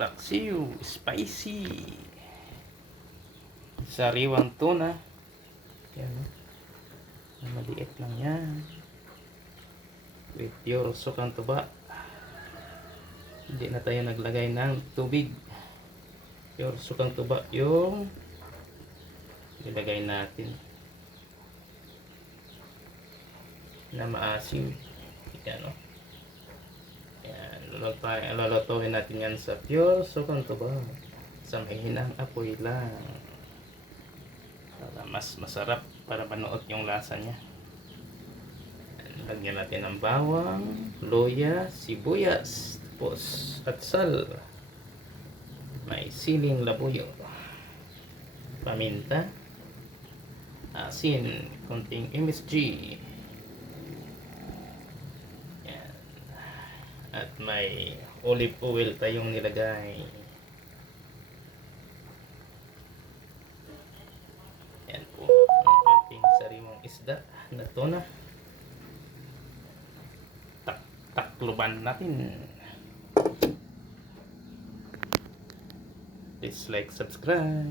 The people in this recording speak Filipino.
Paksiw, spicy. Sariwang tuna. Yan. Maliit lang yan. With pure sukang tuba. Hindi na tayo naglagay ng tubig. Pure sukang tuba yung nilagay natin. Na maasim. Yan o. Yan. Lulutuin natin yan sa pure sukang tuba. Sa mahinang apoy lang. Para mas masarap, para manuot yung lasa niya. Lagyan natin ng bawang, luya, sibuyas, tapos at sal. May siling labuyo, paminta, asin, konting MSG. Yan. At may olive oil tayong nilagay. Yan po ang ating sariwang isda na tuna. Takluban natin. Please like, subscribe.